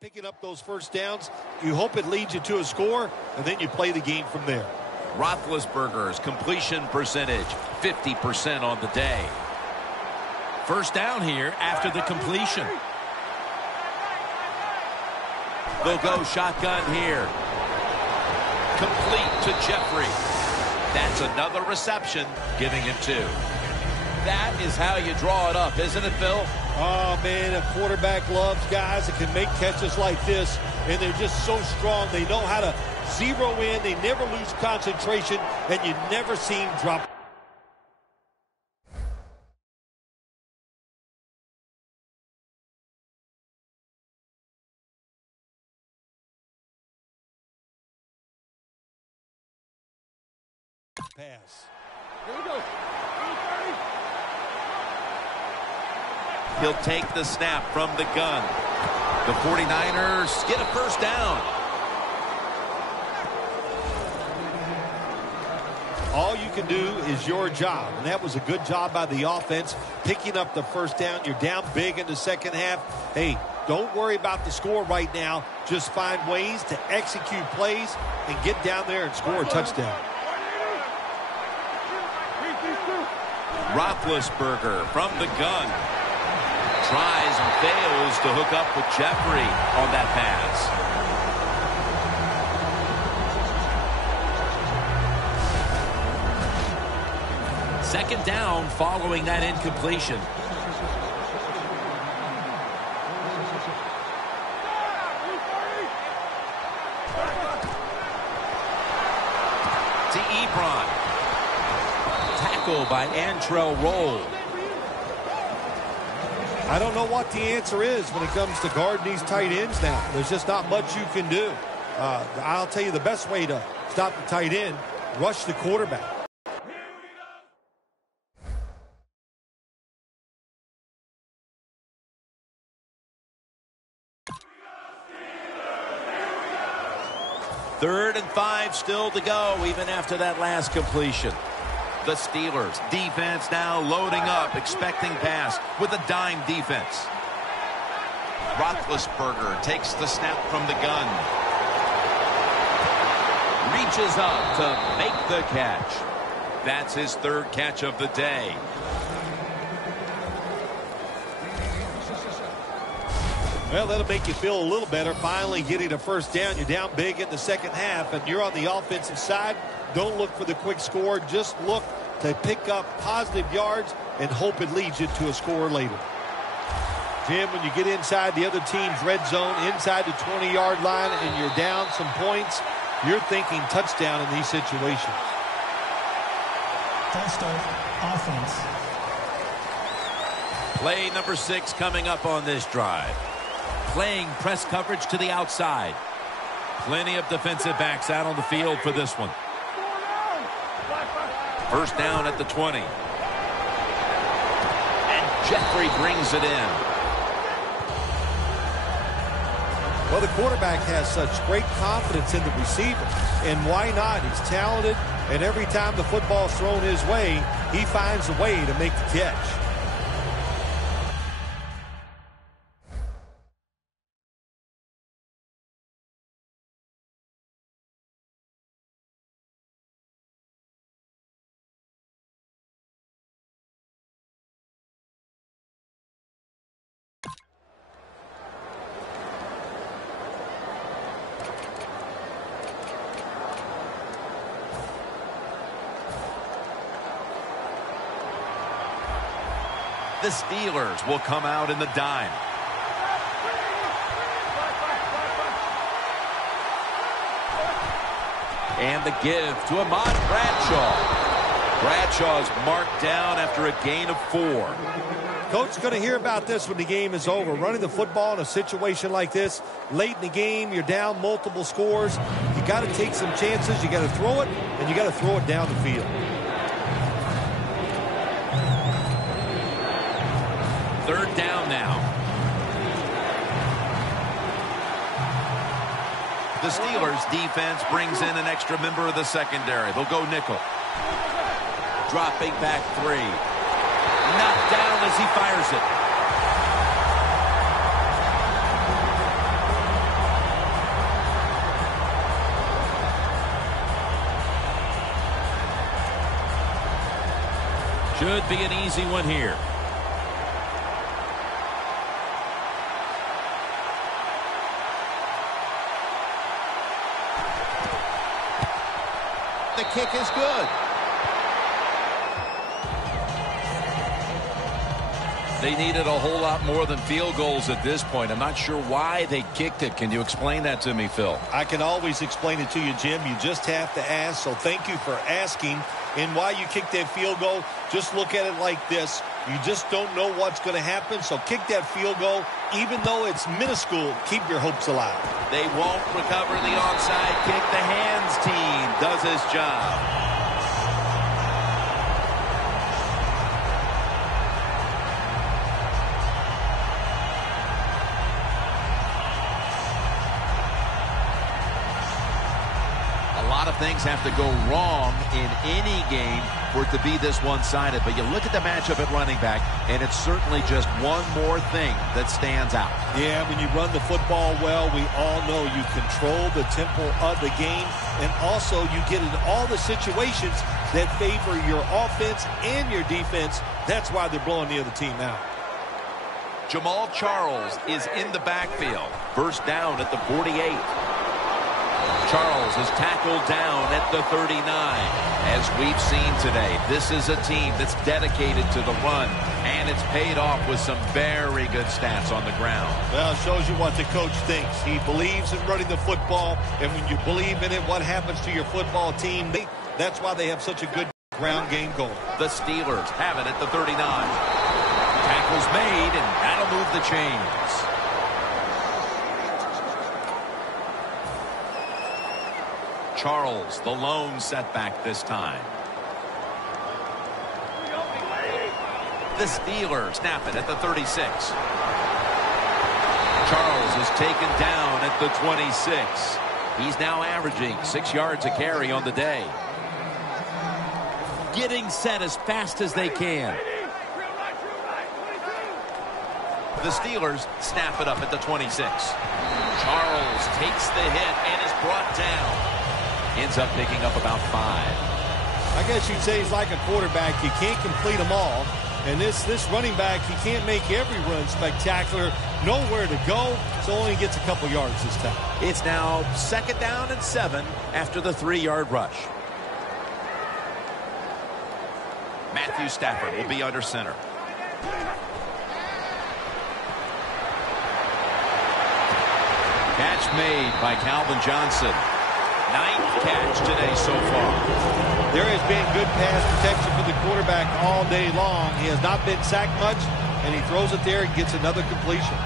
Picking up those first downs, you hope it leads you to a score, and then you play the game from there. Roethlisberger's completion percentage, 50% on the day. First down here after the completion. They'll go shotgun here. Complete to Jeffrey. That's another reception, giving him 2. That is how you draw it up, isn't it, Phil? Oh, man, a quarterback loves guys that can make catches like this, and they're just so strong. They know how to zero in. They never lose concentration, and you never see him drop. Pass. Here we go. He'll take the snap from the gun. The 49ers get a first down. All you can do is your job, and that was a good job by the offense, picking up the first down. You're down big in the second half. Hey, don't worry about the score right now. Just find ways to execute plays and get down there and score a touchdown. Roethlisberger from the gun. Tries and fails to hook up with Jeffrey on that pass. Second down following that incompletion. To Ebron. Tackle by Antrell Roll. I don't know what the answer is when it comes to guarding these tight ends now. There's just not much you can do. I'll tell you the best way to stop the tight end, rush the quarterback. Third and 5 still to go, even after that last completion. The Steelers defense now loading up, expecting pass with a dime defense. Roethlisberger takes the snap from the gun. Reaches up to make the catch. That's his third catch of the day. Well, that'll make you feel a little better. Finally getting a first down. You're down big in the second half, and you're on the offensive side. Don't look for the quick score. Just look to pick up positive yards and hope it leads you to a score later. Jim, when you get inside the other team's red zone, inside the 20-yard line, and you're down some points, you're thinking touchdown in these situations. False start, offense. Play number 6 coming up on this drive. Playing press coverage to the outside. Plenty of defensive backs out on the field for this one. First down at the 20. And Jeffrey brings it in. Well, the quarterback has such great confidence in the receiver. And why not? He's talented, and every time the football's thrown his way, he finds a way to make the catch. The Steelers will come out in the dime. And the give to Ahmad Bradshaw. Bradshaw's marked down after a gain of 4. Coach is going to hear about this when the game is over. Running the football in a situation like this, late in the game, you're down multiple scores. You got to take some chances. You got to throw it, and you got to throw it down the field. Third down now. The Steelers defense brings in an extra member of the secondary. They'll go nickel. Dropping back 3. Knocked down as he fires it. Should be an easy one here. The kick is good. They needed a whole lot more than field goals at this point. I'm not sure why they kicked it. Can you explain that to me, Phil? I can always explain it to you, Jim. You just have to ask, so thank you for asking. And why you kick that field goal, just look at it like this. You just don't know what's going to happen, so kick that field goal. Even though it's minuscule, keep your hopes alive. They won't recover the onside kick. The hands team does its job. Things have to go wrong in any game for it to be this one-sided. But you look at the matchup at running back, and it's certainly just one more thing that stands out. Yeah, when you run the football well, we all know you control the tempo of the game, and also you get in all the situations that favor your offense and your defense. That's why they're blowing the other team out. Jamal Charles is in the backfield. First down at the 48. Charles is tackled down at the 39. As we've seen today, this is a team that's dedicated to the run, and it's paid off with some very good stats on the ground. Well, it shows you what the coach thinks. He believes in running the football, and when you believe in it, what happens to your football team? That's why they have such a good ground game going. The Steelers have it at the 39. Tackle's made, and that'll move the chains. Charles, the lone setback this time. The Steelers snap it at the 36. Charles is taken down at the 26. He's now averaging 6 yards a carry on the day. Getting set as fast as they can. The Steelers snap it up at the 26. Charles takes the hit and is brought down. Ends up picking up about 5. I guess you'd say he's like a quarterback. You can't complete them all. And this running back, he can't make every run spectacular. Nowhere to go, so only gets a couple yards this time. It's now 2nd down and 7 after the 3-yard rush. Matthew Stafford will be under center. Catch made by Calvin Johnson. 9th catch today so far. There has been good pass protection for the quarterback all day long. He has not been sacked much, and he throws it there and gets another completion.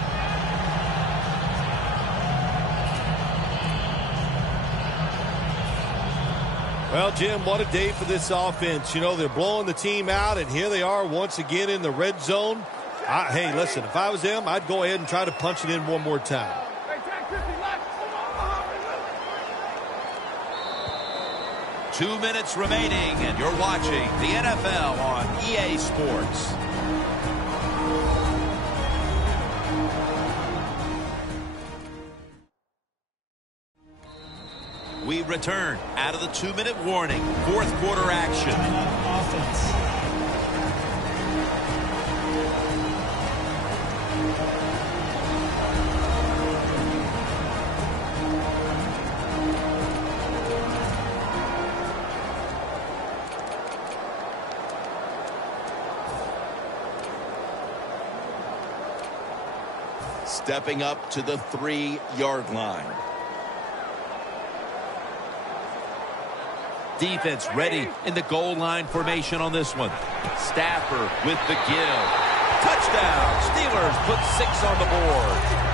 Well, Jim, what a day for this offense. You know, they're blowing the team out, and here they are once again in the red zone. Hey, listen, if I was them, I'd go ahead and try to punch it in one more time. 2 minutes remaining, and you're watching the NFL on EA Sports. We return out of the 2-minute warning. 4th quarter action. Offense. Stepping up to the 3-yard line. Defense ready in the goal line formation on this one. Stafford with the give. Touchdown. Steelers put 6 on the board.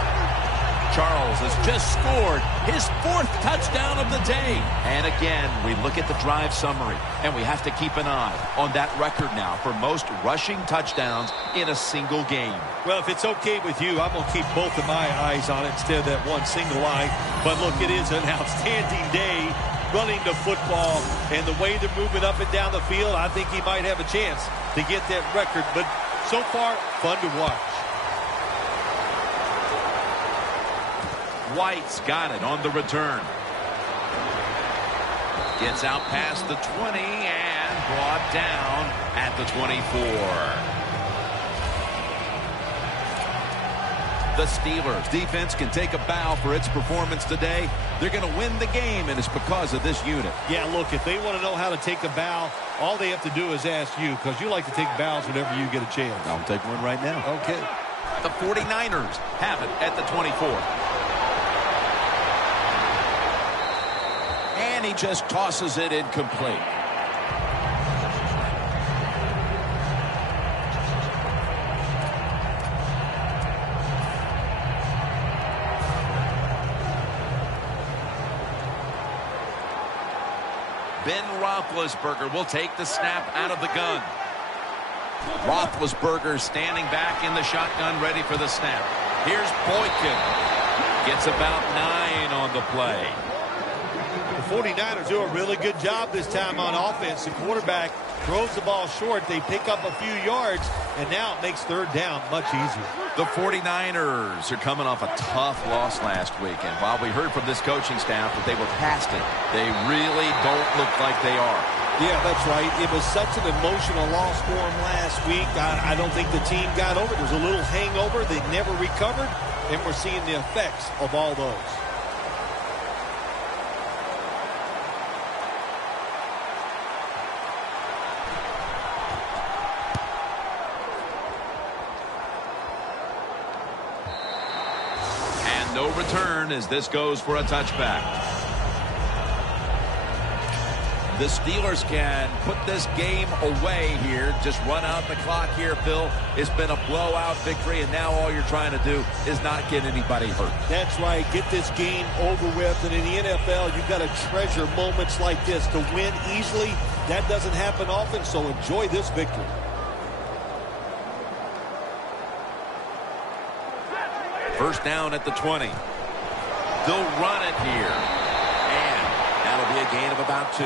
Charles has just scored his 4th touchdown of the day. And again, we look at the drive summary, and we have to keep an eye on that record now for most rushing touchdowns in a single game. Well, if it's okay with you, I'm going to keep both of my eyes on it instead of that one single eye. But look, it is an outstanding day running the football, and the way they're moving up and down the field, I think he might have a chance to get that record. But so far, fun to watch. White's got it on the return. Gets out past the 20 and brought down at the 24. The Steelers defense can take a bow for its performance today. They're going to win the game, and it's because of this unit. Yeah, look, if they want to know how to take a bow, all they have to do is ask you, because you like to take bows whenever you get a chance. I'll take one right now. Okay. The 49ers have it at the 24. And he just tosses it incomplete. Ben Roethlisberger will take the snap out of the gun. Roethlisberger standing back in the shotgun, ready for the snap. Here's Boykin. Gets about 9 on the play. The 49ers do a really good job this time on offense. The quarterback throws the ball short. They pick up a few yards, and now it makes third down much easier. The 49ers are coming off a tough loss last week, and while we heard from this coaching staff that they were past it, they really don't look like they are. Yeah, that's right. It was such an emotional loss for them last week. I don't think the team got over it. There was a little hangover. They never recovered, and we're seeing the effects of all those. No return as this goes for a touchback. The Steelers can put this game away here. Just run out the clock here, Phil. It's been a blowout victory, and now all you're trying to do is not get anybody hurt. That's right. Get this game over with. And in the NFL, you've got to treasure moments like this. To win easily, that doesn't happen often, so enjoy this victory. First down at the 20. They'll run it here. And that'll be a gain of about 2.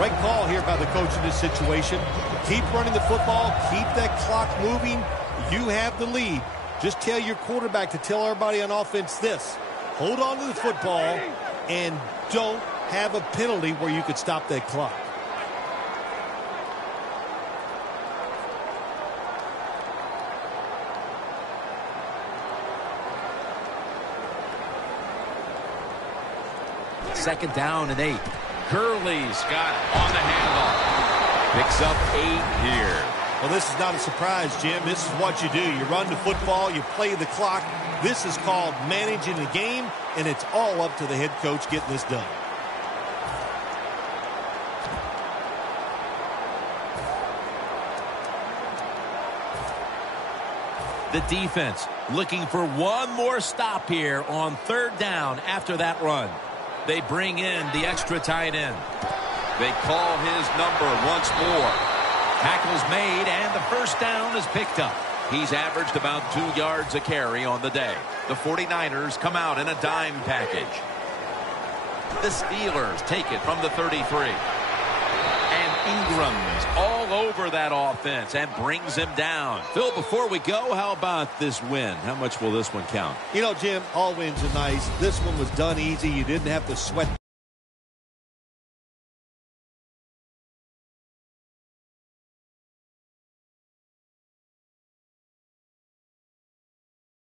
Right call here by the coach in this situation. Keep running the football. Keep that clock moving. You have the lead. Just tell your quarterback to tell everybody on offense this. Hold on to the football and don't have a penalty where you could stop that clock. Second down and 8. Gurley's got on the handoff. Picks up 8 here. Well, this is not a surprise, Jim. This is what you do. You run the football, you play the clock. This is called managing the game, and it's all up to the head coach getting this done. The defense looking for one more stop here on third down after that run. They bring in the extra tight end. They call his number once more. Tackle's made, and the first down is picked up. He's averaged about 2 yards a carry on the day. The 49ers come out in a dime package. The Steelers take it from the 33. And Ingram's all over that offense and brings him down. Phil, before we go, how about this win? How much will this one count? You know, Jim, all wins are nice. This one was done easy. You didn't have to sweat